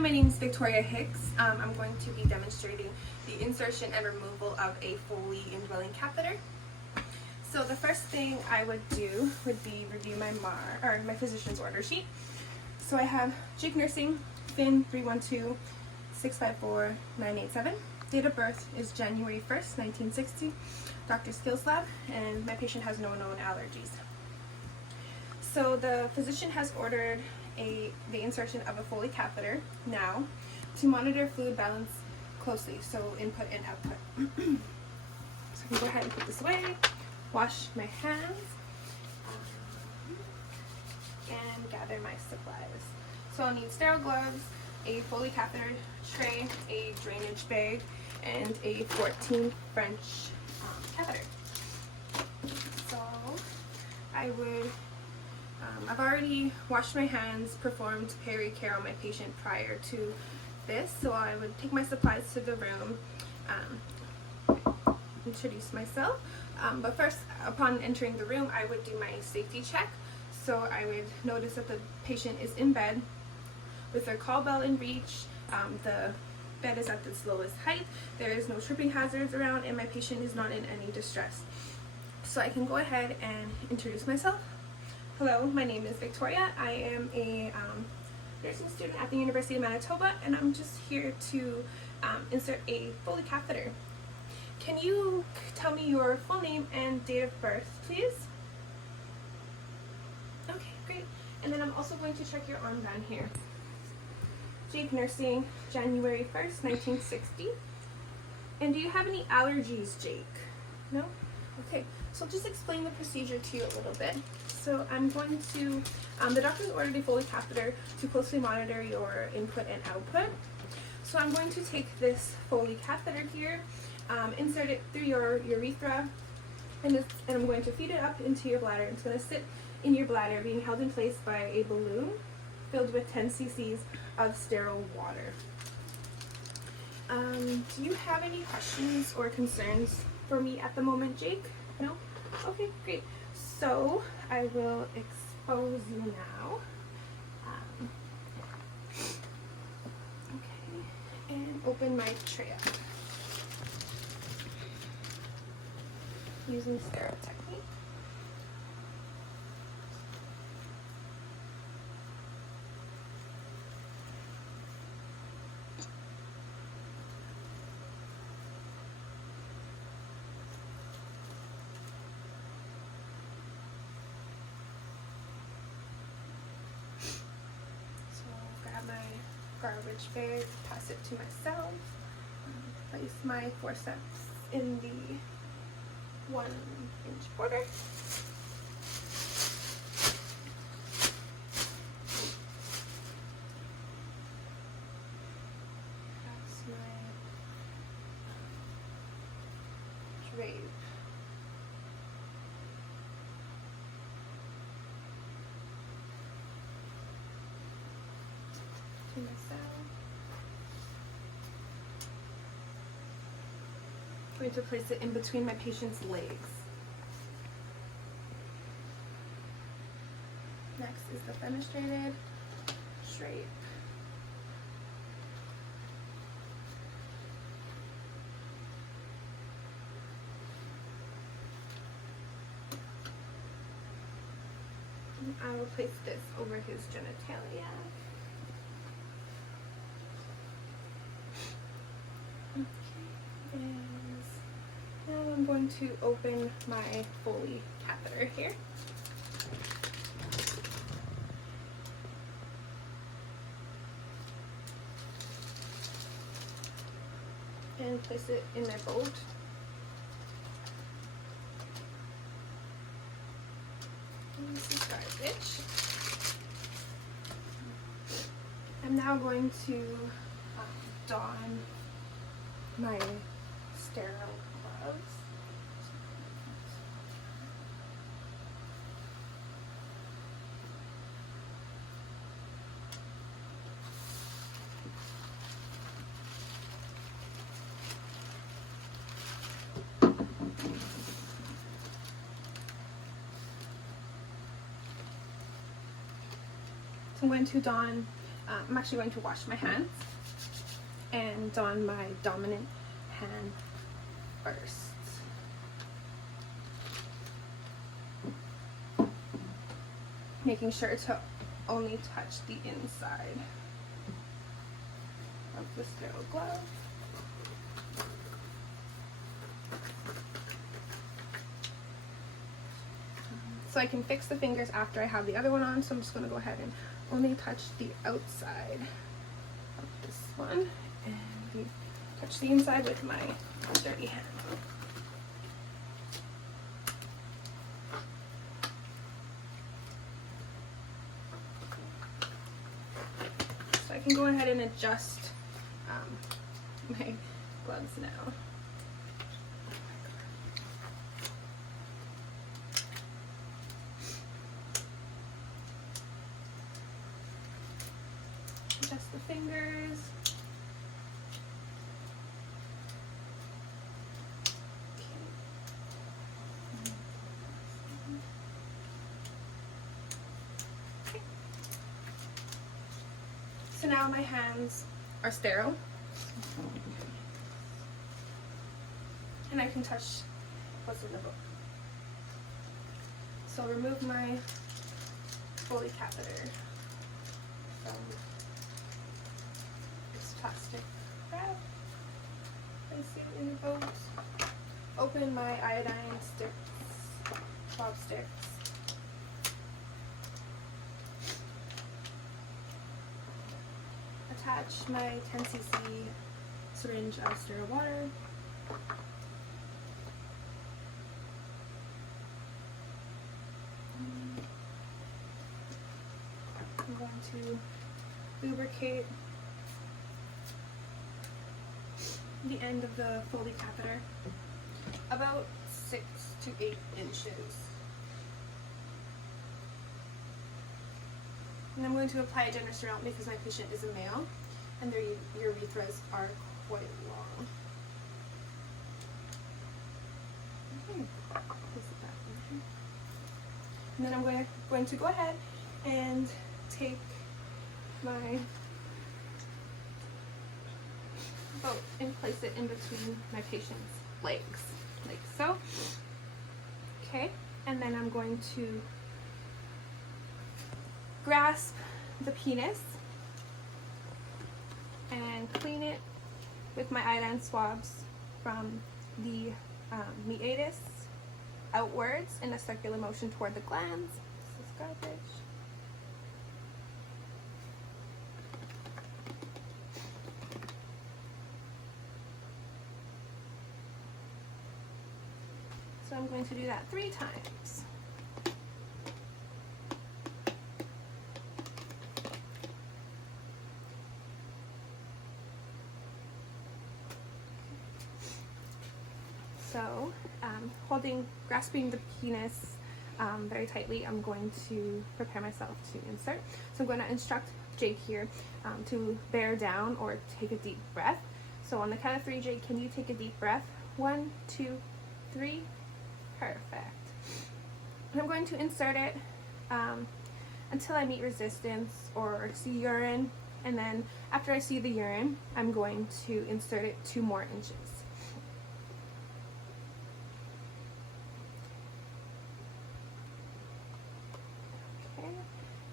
my name is Victoria Hickes. I'm going to be demonstrating the insertion and removal of a Foley indwelling catheter. So the first thing I would do would be review my my physician's order sheet. So I have Jake Nursing, FIN 312-654-987. Date of birth is January 1st, 1960. Dr. Skills Lab, and my patient has no known allergies. So the physician has ordered the insertion of a Foley catheter now to monitor fluid balance closely, so input and output. So I can go ahead and put this away, wash my hands, and gather my supplies. So I'll need sterile gloves, a Foley catheter tray, a drainage bag, and a 14 French catheter. So I would I've already washed my hands, performed peri-care on my patient prior to this, so I would take my supplies to the room, introduce myself, but first, upon entering the room, I would do my safety check. So I would notice that the patient is in bed with their call bell in reach, the bed is at its lowest height, there is no tripping hazards around, and my patient is not in any distress. So I can go ahead and introduce myself. Hello, my name is Victoria. I am a nursing student at the University of Manitoba, and I'm just here to insert a Foley catheter. Can you tell me your full name and date of birth, please? Okay, great. And then I'm also going to check your armband here. Jake Nursing, January 1st, 1960. And do you have any allergies, Jake? No? Okay, so I'll just explain the procedure to you a little bit. So I'm going to, the doctor's ordered a Foley catheter to closely monitor your input and output. So I'm going to take this Foley catheter here, insert it through your urethra, and I'm going to feed it up into your bladder. It's going to sit in your bladder, being held in place by a balloon filled with 10 cc's of sterile water. Do you have any questions or concerns for me at the moment, Jake? No? Okay, great. So I will expose you now. Okay, and open my tray up using sterile technique. Garbage bag, pass it to myself, place my forceps in the 1-inch border. Pass my drape. To myself. I'm going to place it in between my patient's legs. Next is the fenestrated drape. And I will place this over his genitalia. Now I'm going to open my Foley catheter here. And place it in my boat. And this is garbage. I'm now going to don my sterile gloves. So I'm going to don I'm actually going to wash my hands and on my dominant hand first. Making sure to only touch the inside of the sterile glove. So I can fix the fingers after I have the other one on, so I'm just going to go ahead and only touch the outside of this one and touch the inside with my dirty hand. So I can go ahead and adjust my gloves now. Adjust the fingers. Okay. So now my hands are sterile. And I can touch what's in the book. So I'll remove my Foley catheter from this plastic wrap. I see it in the boat. Open my iodine sticks, swab sticks. Attach my 10 cc syringe of sterile water. I'm going to lubricate the end of the Foley catheter about 6 to 8 inches. And I'm going to apply a gender sterile because my patient is a male and their urethras are quite long. Okay. And then I'm going to go ahead and take my boat and place it in between my patient's legs, like so. Okay, and then I'm going to grasp the penis and clean it with my iodine swabs from the meatus outwards in a circular motion toward the glands. This is garbage. So I'm going to do that 3 times. So, grasping the penis very tightly, I'm going to prepare myself to insert. So I'm going to instruct Jake here to bear down or take a deep breath. So on the count of 3, Jake, can you take a deep breath? 1, 2, 3. Perfect. And I'm going to insert it until I meet resistance or see urine. And then after I see the urine, I'm going to insert it 2 more inches.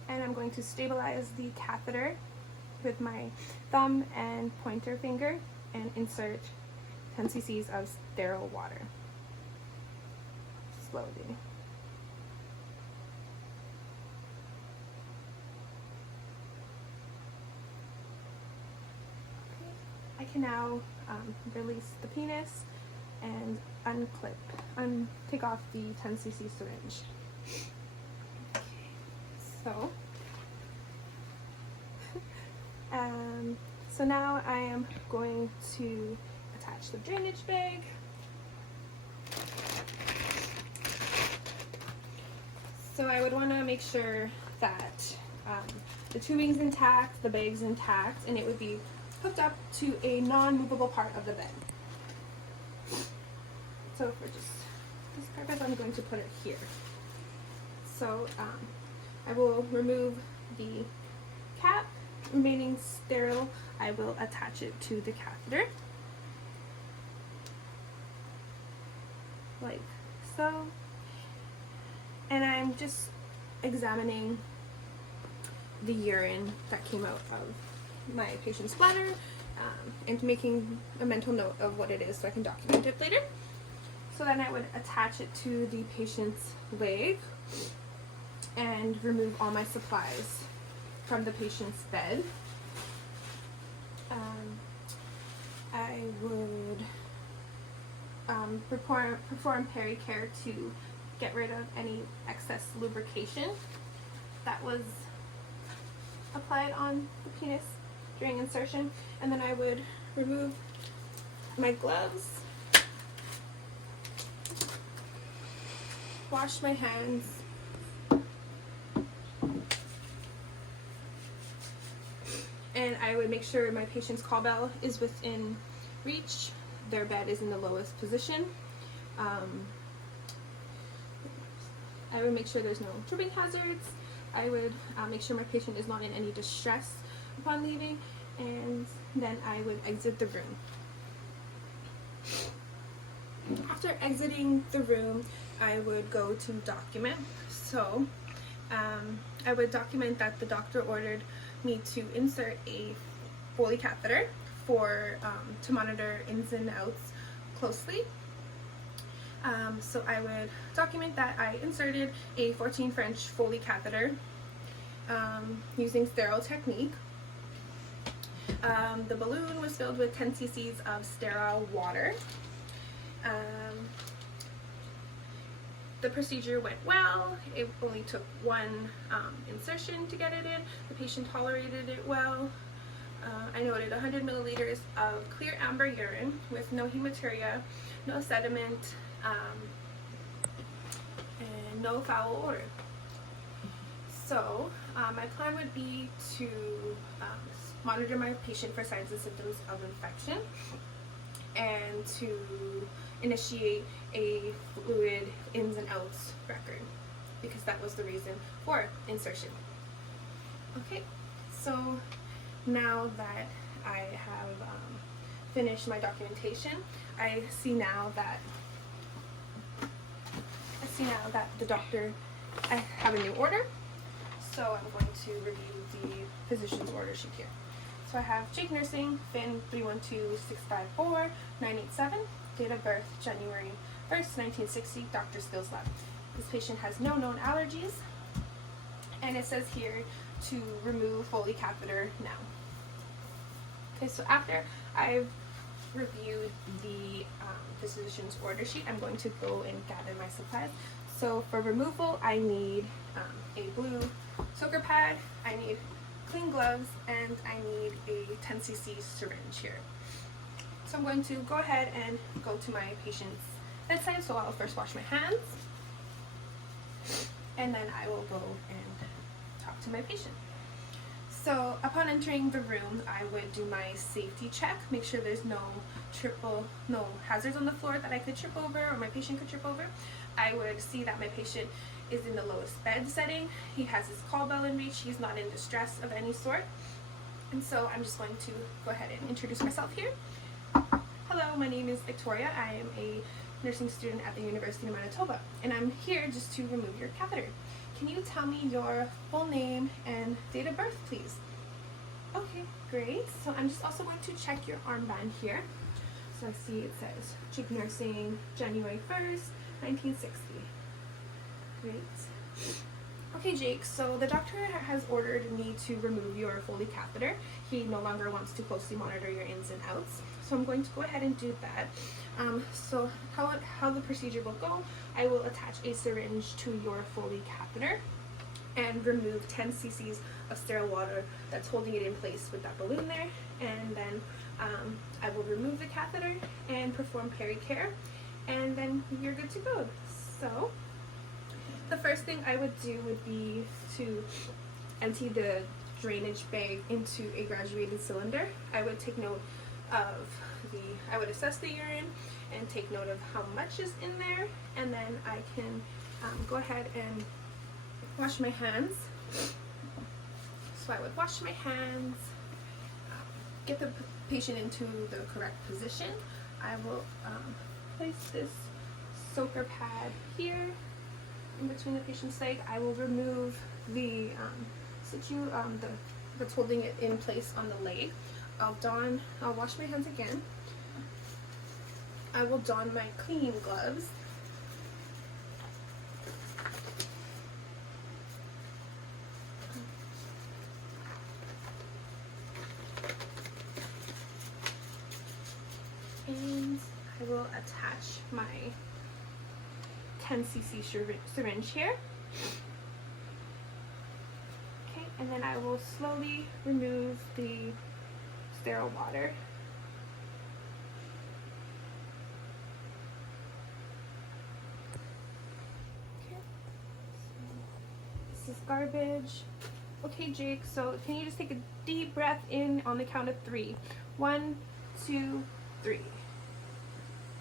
And I'm going to stabilize the catheter with my thumb and pointer finger and insert 10 cc's of sterile water. Slowly. Okay. I can now release the penis and take off the 10 cc syringe. So now I am going to attach the drainage bag. So I would want to make sure that the tubing's intact, the bag's intact, and it would be hooked up to a non-movable part of the bed. So for just this purpose, I'm going to put it here. So I will remove the cap remaining sterile, I will attach it to the catheter, like so. And I'm just examining the urine that came out of my patient's bladder, and making a mental note of what it is so I can document it later. So then I would attach it to the patient's leg and remove all my supplies from the patient's bed. I would perform pericare to get rid of any excess lubrication that was applied on the penis during insertion, and then I would remove my gloves, wash my hands, and I would make sure my patient's call bell is within reach, their bed is in the lowest position. I would make sure there's no tripping hazards. I would make sure my patient is not in any distress upon leaving, and then I would exit the room. After exiting the room, I would go to document. So I would document that the doctor ordered me to insert a Foley catheter to monitor ins and outs closely. So I would document that I inserted a 14 French Foley catheter using sterile technique. The balloon was filled with 10 cc's of sterile water. The procedure went well. It only took one insertion to get it in. The patient tolerated it well. I noted 100 milliliters of clear amber urine with no hematuria, no sediment, and no foul odor. So my plan would be to monitor my patient for signs and symptoms of infection, and to initiate a fluid ins and outs record, because that was the reason for insertion. Okay, so now that I have finished my documentation, I see now that the doctor, I have a new order, so I'm going to review the physician's order sheet here. So I have Jake Nursing, FIN 312654987, date of birth January 1st, 1960, Dr. Skills Lab. This patient has no known allergies, and it says here to remove Foley catheter now. Okay, so after I've reviewed the physician's order sheet, I'm going to go and gather my supplies. So for removal, I need a blue soaker pad, I need clean gloves, and I need a 10 cc syringe here. So I'm going to go ahead and go to my patient's bedside. So I'll first wash my hands, and then I will go and talk to my patient. So upon entering the room, I would do my safety check, make sure there's no hazards on the floor that I could trip over or my patient could trip over. I would see that my patient is in the lowest bed setting. He has his call bell in reach. He's not in distress of any sort. And so I'm just going to go ahead and introduce myself here. Hello, my name is Victoria. I am a nursing student at the University of Manitoba, and I'm here just to remove your catheter. Can you tell me your full name and date of birth, please? Okay, great. So I'm just also going to check your armband here. So I see it says Jake Nursing, January 1st, 1960. Great. Okay, Jake, so the doctor has ordered me to remove your Foley catheter. He no longer wants to closely monitor your ins and outs. So I'm going to go ahead and do that. So how the procedure will go, I will attach a syringe to your Foley catheter and remove 10 cc's of sterile water that's holding it in place with that balloon there. And then I will remove the catheter and perform pericare, and then you're good to go. So the first thing I would do would be to empty the drainage bag into a graduated cylinder. I would take note of I would assess the urine and take note of how much is in there, and then I can go ahead and wash my hands. So So I would wash my hands, get the patient into the correct position. I will place this soaker pad here in between the patient's leg. I will remove the that's holding it in place on the leg. I'll wash my hands again. I will don my clean gloves. And I will attach my 10cc syringe here. Okay, and then I will slowly remove the sterile water. Okay, so this is garbage. Okay, Jake, so can you just take a deep breath in on the count of 3? 1, 2, 3.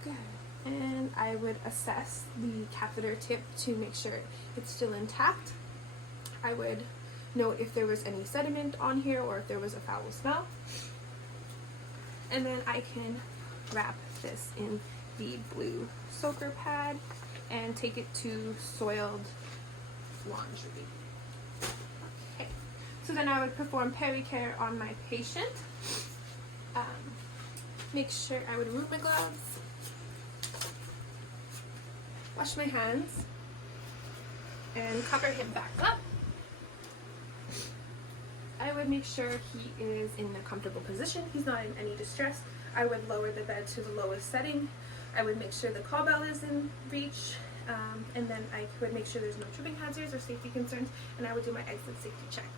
Good. And I would assess the catheter tip to make sure it's still intact. I would note if there was any sediment on here or if there was a foul smell. And then I can wrap this in the blue soaker pad and take it to soiled laundry. Okay, so then I would perform pericare on my patient. Make sure I would remove my gloves, wash my hands, and cover him back up. I would make sure he is in a comfortable position. He's not in any distress. I would lower the bed to the lowest setting. I would make sure the call bell is in reach, and then I would make sure there's no tripping hazards or safety concerns, and I would do my exit safety check.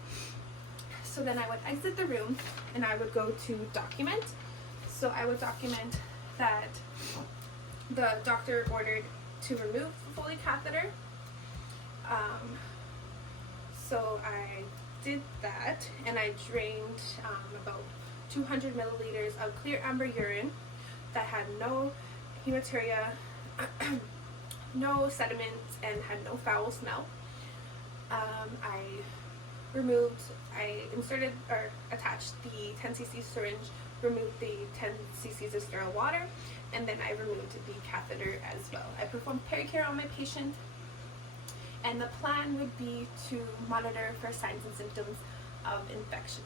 So then I would exit the room, and I would go to document. So I would document that the doctor ordered to remove the Foley catheter. So I did that, and I drained about 200 milliliters of clear amber urine that had no hematuria, no sediments, and had no foul smell. I inserted or attached the 10cc syringe, removed the 10 cc's of sterile water, and then I removed the catheter as well. I performed pericare on my patient, and the plan would be to monitor for signs and symptoms of infection.